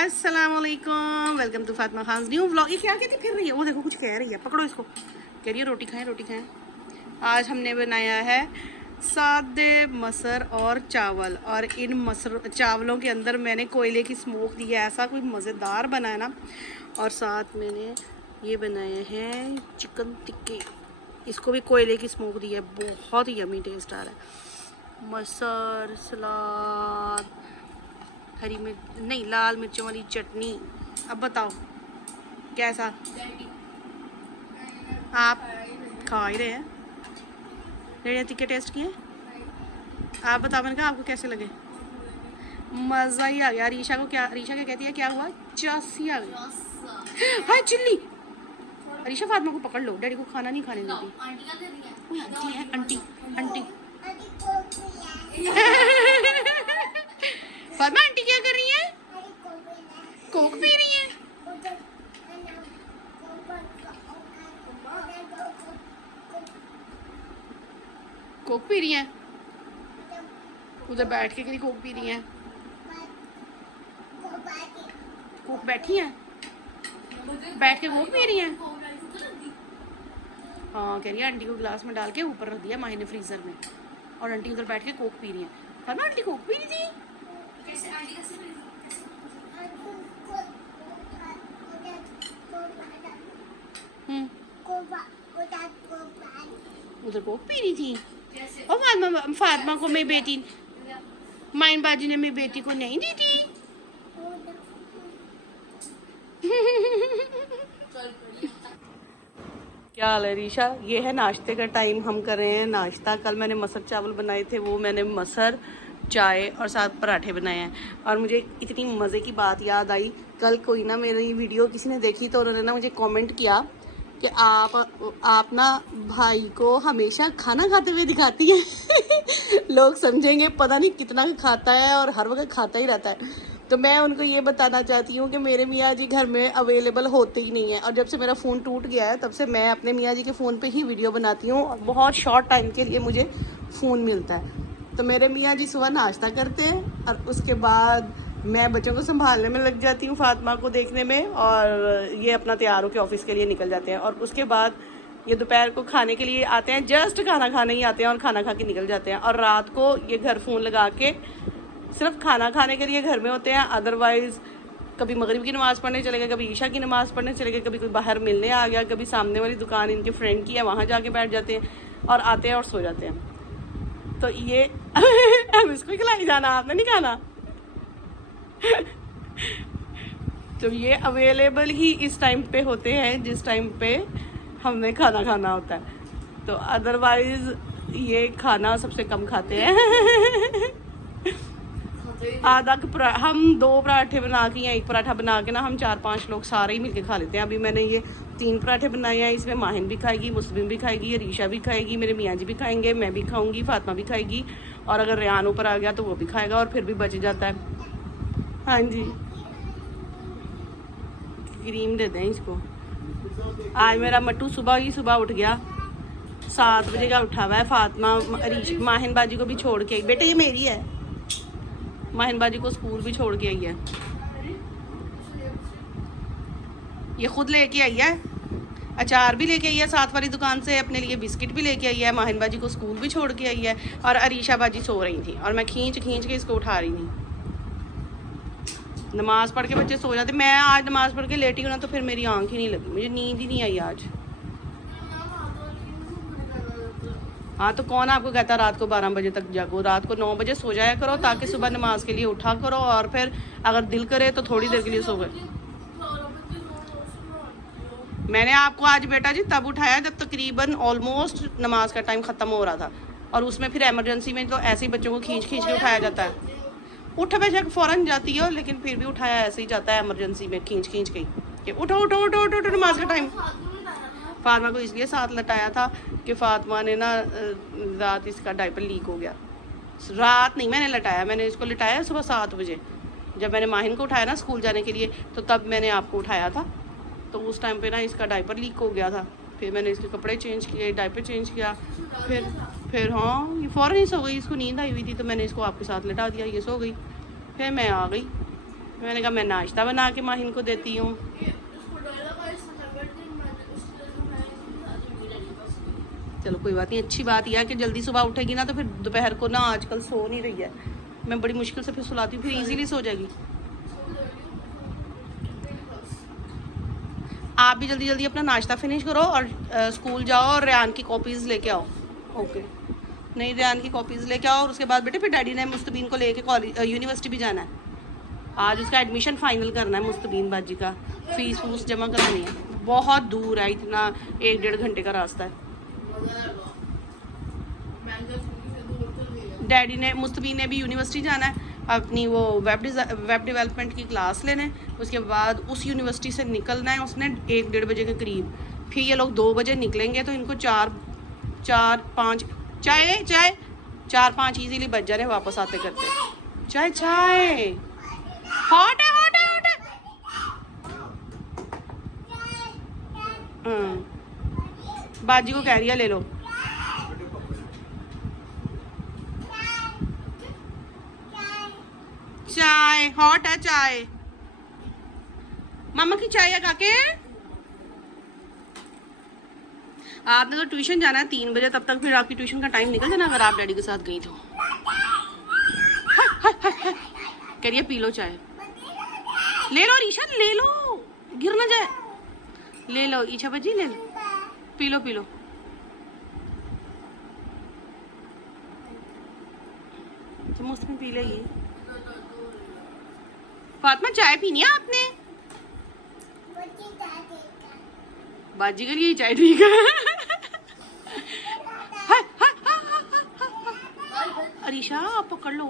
अस्सलाम वालेकुम, welcome to Fatima Khan new vlog. ये क्या कहती फिर रही है? वो देखो कुछ कह रही है, पकड़ो इसको। कह रही है रोटी खाएं रोटी खाएं। आज हमने बनाया है सादे मसर और चावल, और इन मसर चावलों के अंदर मैंने कोयले की स्मोक दी है, ऐसा कोई मज़ेदार बनाया ना। और साथ मैंने ये बनाए हैं चिकन टिक्के, इसको भी कोयले की स्मोक दी है, बहुत ही यमी टेस्ट आ रहा है। मसर, सलाद, हरी मिर्च नहीं लाल मिर्चों वाली चटनी। अब बताओ कैसा? आप खा ही रहे हैं, रेडिया टिक्के टेस्ट किए? आप बताओ, मैंने कहा आपको कैसे लगे? मज़ा ही आ गया। रीशा क्या कहती है, क्या हुआ? चासी आ गई। हाय चिल्ली। रीशा फातिमा को पकड़ लो, डैडी को खाना नहीं खाने देती। आंटी है, आंटी आंटी फातिमा आंटी क्या कर रही है? कोक पी रही है। कोक पी रही है, उधर बैठ के कोक पी रही है। कोक बैठी है, बैठ के कोक पी रही है। हाँ कह रही है आंटी को गिलास में डाल के ऊपर रख दिया माही ने फ्रीजर में, और आंटी उधर बैठ के कोक पी रही है। फातिमा आंटी कोक पी रही थी। उधर कोक पी रही थी। और फातिमा को मेरी बेटी माइन बाजी ने मेरी बेटी को नहीं दी थी। क्या हाल है रीशा? ये है नाश्ते का टाइम, हम कर रहे हैं नाश्ता। कल मैंने मसर चावल बनाए थे, वो मैंने मसर, चाय और साथ पराठे बनाए हैं। और मुझे इतनी मज़े की बात याद आई, कल कोई ना मेरी वीडियो किसी ने देखी तो उन्होंने ना मुझे कमेंट किया कि आप ना भाई को हमेशा खाना खाते हुए दिखाती है। लोग समझेंगे पता नहीं कितना खाता है और हर वक्त खाता ही रहता है। तो मैं उनको ये बताना चाहती हूँ कि मेरे मियाँ जी घर में अवेलेबल होते ही नहीं है, और जब से मेरा फ़ोन टूट गया है तब से मैं अपने मियाँ जी के फ़ोन पे ही वीडियो बनाती हूँ, और बहुत शॉर्ट टाइम के लिए मुझे फ़ोन मिलता है। तो मेरे मियाँ जी सुबह नाश्ता करते हैं और उसके बाद मैं बच्चों को संभालने में लग जाती हूँ, फातिमा को देखने में, और ये अपना तैयार होकर ऑफिस के लिए निकल जाते हैं। और उसके बाद ये दोपहर को खाने के लिए आते हैं, जस्ट खाना खाने ही आते हैं और खाना खा के निकल जाते हैं। और रात को ये घर फ़ोन लगा के सिर्फ खाना खाने के लिए घर में होते हैं, अदरवाइज़ कभी मगरिब की नमाज़ पढ़ने चले गए, कभी ईशा की नमाज़ पढ़ने चले गए, कभी कोई बाहर मिलने आ गया, कभी सामने वाली दुकान इनके फ्रेंड की है वहाँ जाके बैठ जाते हैं और आते हैं और सो जाते हैं। तो ये अब इसको खिलाई जाना, आपने नहीं खाना। तो ये अवेलेबल ही इस टाइम पे होते हैं जिस टाइम पे हमें खाना खाना होता है, तो अदरवाइज ये खाना सबसे कम खाते हैं। हम 2 पराठे बना के या 1 पराठा बना के ना हम 4-5 लोग सारे ही मिलके खा लेते हैं। अभी मैंने ये 3 पराठे बनाए हैं, इसमें माहिन भी खाएगी, मुस्लिम भी खाएगी, रीशा भी खाएगी, मेरे मियाँ जी भी खाएंगे, मैं भी खाऊंगी, फातिमा भी खाएगी, और अगर रेहान ऊपर आ गया तो वो भी खाएगा, और फिर भी बच जाता है। हाँ जी, क्रीम दे दें इसको। आज मेरा मट्टू सुबह उठ गया, 7 बजे का उठा हुआ है। फातिमा माहिन बाजी को भी छोड़ के आई। बेटे ये मेरी है, माहिन बाजी को स्कूल भी छोड़ के आई है, ये खुद लेके आई है, अचार भी लेके आई है साथ वाली दुकान से, अपने लिए बिस्किट भी लेके आई है, माहिन बाजी को स्कूल भी छोड़ के आई है, और अरीशा बाजी सो रही थी और मैं खींच के इसको उठा रही थी। नमाज पढ़ के बच्चे सो जाते, मैं आज नमाज पढ़ के लेटी हूँ ना तो फिर मेरी आंख ही नहीं लगी, मुझे नींद ही नहीं आई आज। हाँ तो कौन आपको कहता रात को 12 बजे तक जागो? रात को 9 बजे सो जाया करो ताकि सुबह नमाज के लिए उठा करो, और फिर अगर दिल करे तो थोड़ी देर के लिए सो गए। मैंने आपको आज बेटा जी तब उठाया जब तकरीबन ऑलमोस्ट नमाज का टाइम ख़त्म हो रहा था, और उसमें फिर एमरजेंसी में तो ऐसे ही बच्चों को खींच के उठाया जाता है। उठ बेशक फ़ौरन जाती हो, लेकिन फिर भी उठाया ऐसे ही जाता है एमरजेंसी में, खींच के कि उठो नमाज का टाइम। फातिमा को इसलिए साथ लटाया था कि फातिमा ने ना रात इसका डायपर लीक हो गया। रात नहीं मैंने लटाया, मैंने इसको लटाया सुबह 7 बजे, जब मैंने माहिन को उठाया ना स्कूल जाने के लिए, तो तब मैंने आपको उठाया था। तो उस टाइम पे ना इसका डायपर लीक हो गया था, फिर मैंने इसके कपड़े चेंज किए, डायपर चेंज किया, फिर हाँ ये फ़ौरन ही सो गई, इसको नींद आई हुई थी तो मैंने इसको आपके साथ लटा दिया, ये सो गई, फिर मैं आ गई। मैंने कहा मैं नाश्ता बना के माहिन को देती हूँ। चलो कोई बात नहीं, अच्छी बात यह है कि जल्दी सुबह उठेगी ना तो फिर दोपहर को ना आजकल सो नहीं रही है, मैं बड़ी मुश्किल से फिर सुलाती हूँ, फिर इजीली सो जाएगी। आप भी जल्दी जल्दी अपना नाश्ता फिनिश करो और स्कूल जाओ और रेहान की कॉपीज़ लेके आओ। ओके, नहीं रेहान की कॉपीज़ लेके आओ और उसके बाद बेटे फिर डैडी ने मुस्तबीन को लेके कॉलेज यूनिवर्सिटी भी जाना है। आज उसका एडमिशन फाइनल करना है मुस्तबीन बाजी का, फीस फूस जमा करानी है, बहुत दूर है, इतना 1-1.5 घंटे का रास्ता है। डैडी ने मुस्तबीन ने भी यूनिवर्सिटी जाना है अपनी वो वेब डेवलपमेंट की क्लास लेने, उसके बाद उस यूनिवर्सिटी से निकलना है उसने 1-1.5 बजे के करीब, फिर ये लोग 2 बजे निकलेंगे तो इनको 4-5 चाय 4-5 इजीली बज जा रहे हैं वापस आते करते। चाय हॉट है। बाजी को कह रही है ले लो। चाय हॉट है, चाय मामा की चाय है काके। आपने तो ट्यूशन जाना है 3 बजे, तब तक फिर आपकी ट्यूशन का टाइम निकल जाना अगर आप डैडी के साथ गई तो। करिए पी लो चाय, ले लो ईशा ले लो, गिर ना जाए, ले लो ईशा बजी ले लो, पी लो तो मुफ्त में पी लेगी। फातिमा चाय पीनी है आपने? बाजी के लिए चाय ठीक है। अरीशा आप पकड़ लो,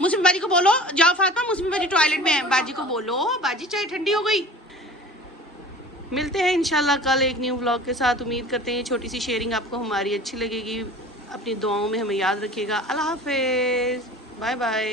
मुस्लिम बाजी को बोलो जाओ, फातिमा मुस्लिम बाजी टॉयलेट में है, बाजी को बोलो बाजी चाय ठंडी हो गई। मिलते हैं इंशाल्लाह कल एक न्यू व्लॉग के साथ। उम्मीद करते हैं छोटी सी शेयरिंग आपको हमारी अच्छी लगेगी, अपनी दुआओं में हमें याद रखिएगा। अल्लाह हाफिज़, बाय बाय।